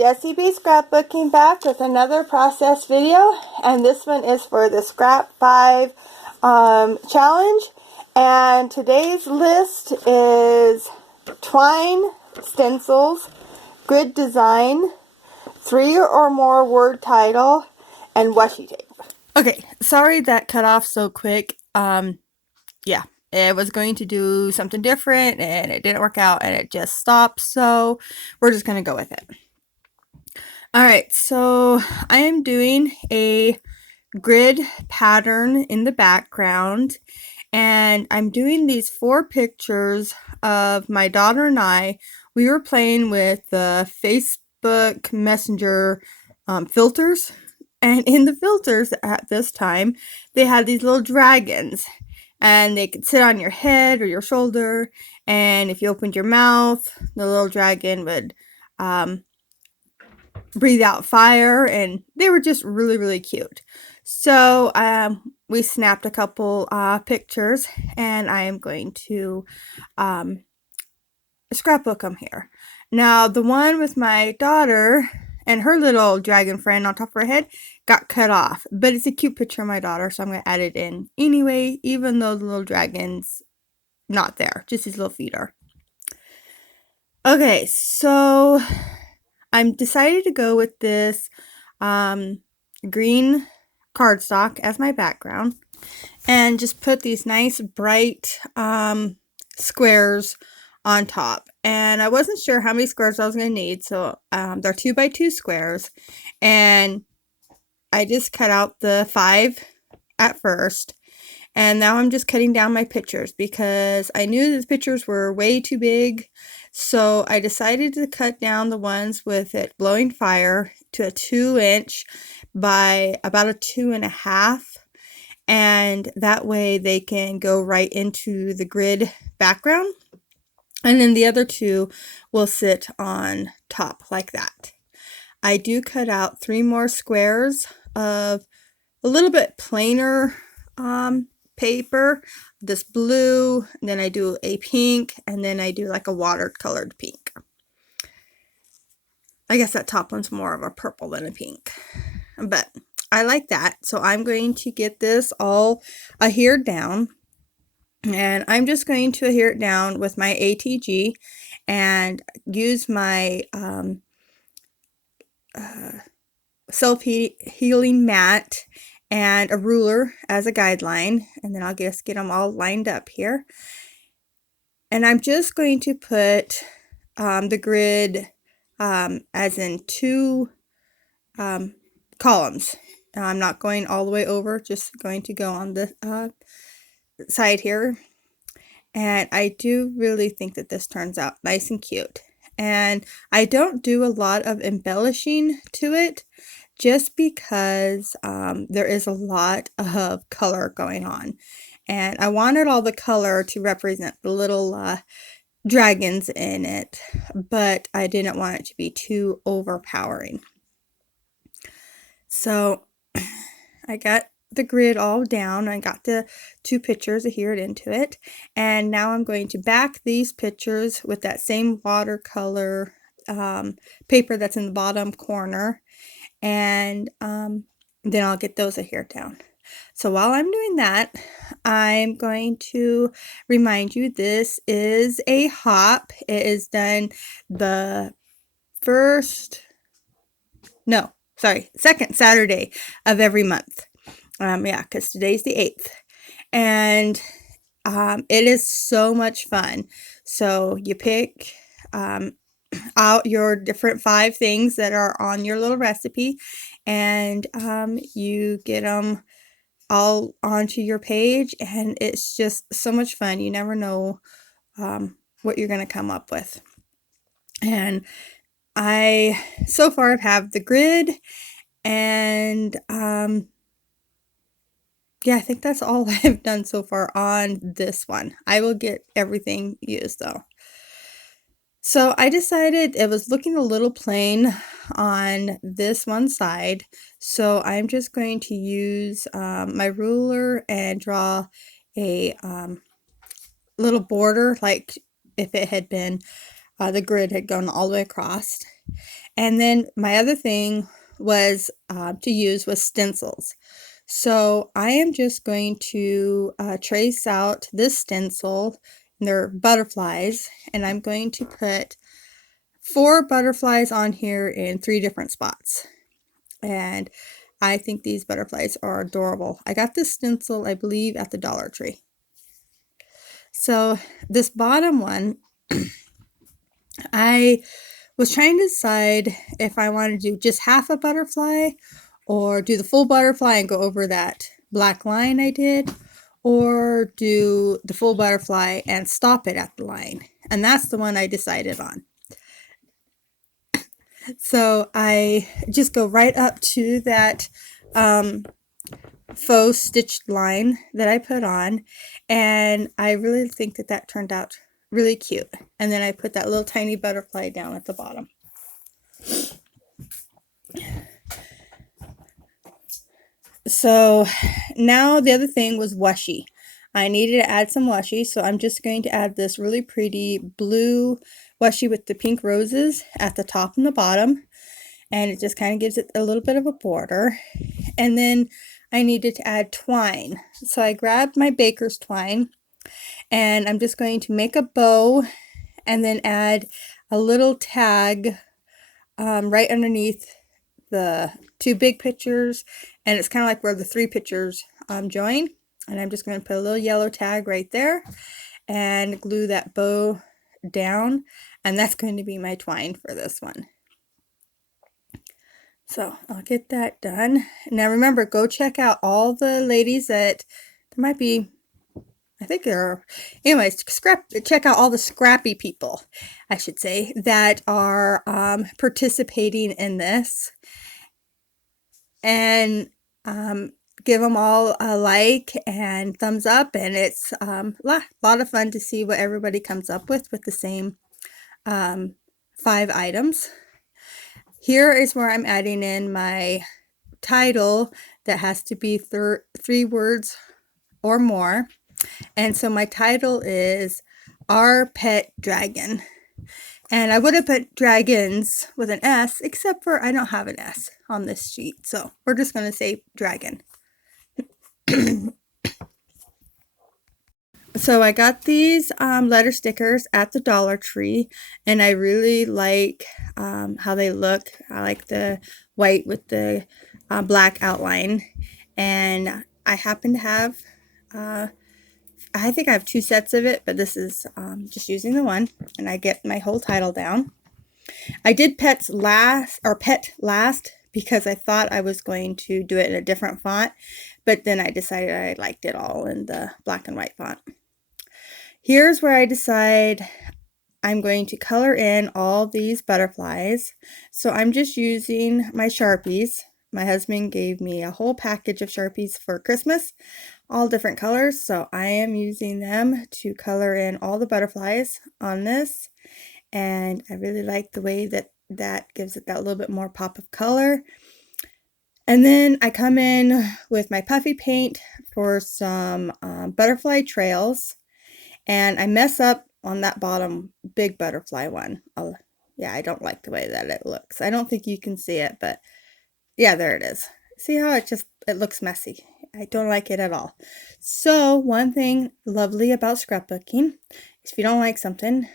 Jessie B Scrapbooking back with another process video, and this one is for the Scrap 5 challenge. And today's list is twine stencils, grid design, 3 or more word title, and washi tape. Okay, sorry that cut off so quick. Yeah, it was going to do something different and it didn't work out and it just stopped, so we're just gonna go with it. Alright, so I am doing a grid pattern in the background, and I'm doing these 4 pictures of my daughter and I. We were playing with the Facebook Messenger filters, and in the filters at this time they had these little dragons, and they could sit on your head or your shoulder, and if you opened your mouth, the little dragon would breathe out fire, and they were just really cute. So we snapped a couple pictures, and I am going to scrapbook them here. Now the one with my daughter and her little dragon friend on top of her head got cut off, but it's a cute picture of my daughter, so I'm going to add it in anyway, even though the little dragon's not there, just his little feet are. Okay, so I'm decided to go with this green cardstock as my background, and just put these nice bright squares on top. And I wasn't sure how many squares I was going to need, so they're 2 by 2 squares, and I just cut out the 5 at first, and now I'm just cutting down my pictures because I knew the pictures were way too big. So I decided to cut down the ones with it blowing fire to a 2-inch by about a 2.5, and that way they can go right into the grid background, and then the other 2 will sit on top like that. I do cut out 3 more squares of a little bit plainer paper, this blue, and then I do a pink, and then I do like a watercolored pink. I guess that top one's more of a purple than a pink, but I like that. So I'm going to get this all adhered down, and I'm just going to adhere it down with my ATG and use my self-healing mat and a ruler as a guideline, and then I'll just get them all lined up here. And I'm just going to put the grid as in 2 columns. I'm not going all the way over, just going to go on the side here. And I do really think that this turns out nice and cute. And I don't do a lot of embellishing to it, just because there is a lot of color going on, and I wanted all the color to represent the little dragons in it, but I didn't want it to be too overpowering. So I got the grid all down. I got the 2 pictures adhered into it, and now I'm going to back these pictures with that same watercolor paper that's in the bottom corner, and then I'll get those adhered down. So while I'm doing that, I'm going to remind you this is a hop. It is done the second Saturday of every month. Yeah, because today's the 8th. And it is so much fun. So you pick out your different 5 things that are on your little recipe, and you get them all onto your page, and it's just so much fun. You never know what you're going to come up with. And I so far have the grid, and yeah, I think that's all I've done so far on this one. I will get everything used though. So I decided it was looking a little plain on this one side, so I'm just going to use my ruler and draw a little border, like if it had been the grid had gone all the way across. And then my other thing was to use was stencils. So I am just going to trace out this stencil. They're butterflies, and I'm going to put 4 butterflies on here in 3 different spots. And I think these butterflies are adorable. I got this stencil, I believe, at the Dollar Tree. So this bottom one, I was trying to decide if I wanted to do just half a butterfly or do the full butterfly and go over that black line I did, or do the full butterfly and stop it at the line. And that's the one I decided on. So I just go right up to that faux stitched line that I put on, and I really think that that turned out really cute. And then I put that little tiny butterfly down at the bottom. So now the other thing was washi. I needed to add some washi, so I'm just going to add this really pretty blue washi with the pink roses at the top and the bottom, and it just kind of gives it a little bit of a border. And then I needed to add twine, so I grabbed my baker's twine, and I'm just going to make a bow and then add a little tag right underneath the 2 big pictures, and it's kind of like where the 3 pictures join. And I'm just going to put a little yellow tag right there and glue that bow down, and that's going to be my twine for this one. So I'll get that done. Now remember, go check out all the ladies that, there might be, I think there are, anyways, check out all the scrappy people, I should say, that are participating in this. And give them all a like and thumbs up, and it's a lot of fun to see what everybody comes up with the same 5 items. Here is where I'm adding in my title that has to be 3 words or more. And so my title is Our Pet Dragon. And I would have put dragons with an S, except for I don't have an S on this sheet. So we're just going to say dragon. So I got these letter stickers at the Dollar Tree, and I really like how they look. I like the white with the black outline, and I happen to have, I think I have 2 sets of it, but this is just using the one, and I get my whole title down. I did pet last because I thought I was going to do it in a different font, but then I decided I liked it all in the black and white font. Here's where I decide I'm going to color in all these butterflies. So I'm just using my Sharpies. My husband gave me a whole package of Sharpies for Christmas, all different colors. So I am using them to color in all the butterflies on this. And I really like the way that that gives it that little bit more pop of color. And then I come in with my puffy paint for some butterfly trails. And I mess up on that bottom big butterfly one. Yeah, I don't like the way that it looks. I don't think you can see it, but yeah, there it is. See how it looks messy. I don't like it at all. So one thing lovely about scrapbooking is if you don't like something,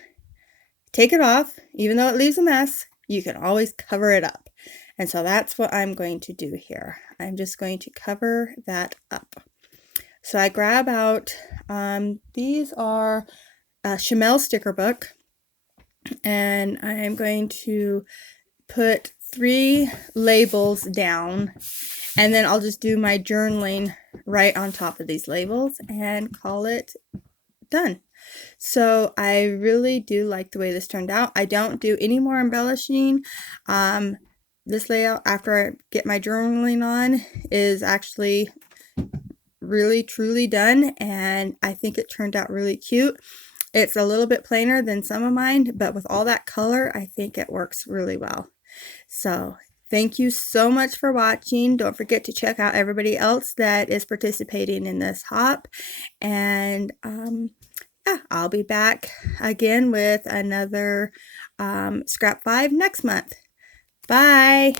take it off. Even though it leaves a mess, you can always cover it up. And so that's what I'm going to do here. I'm just going to cover that up. So I grab out, these are a Chamel sticker book, and I'm going to put 3 labels down, and then I'll just do my journaling right on top of these labels and call it done. So I really do like the way this turned out. I don't do any more embellishing. This layout, after I get my journaling on, is actually really truly done, and I think it turned out really cute. It's a little bit plainer than some of mine, but with all that color, I think it works really well. So thank you so much for watching. Don't forget to check out everybody else that is participating in this hop, and yeah, I'll be back again with another Scrap 5 next month. Bye.